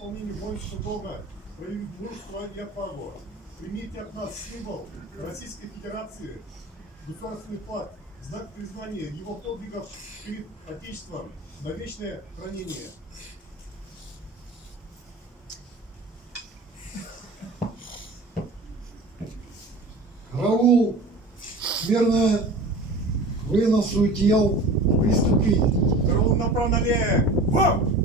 исполнении воинского долга проявить мужество и отвагу. Примите от нас символ Российской Федерации, государственный флаг, знак признания его подвигов перед Отечеством на вечное хранение. Караул, смирно к выносу тел приступить. Караул направо налево!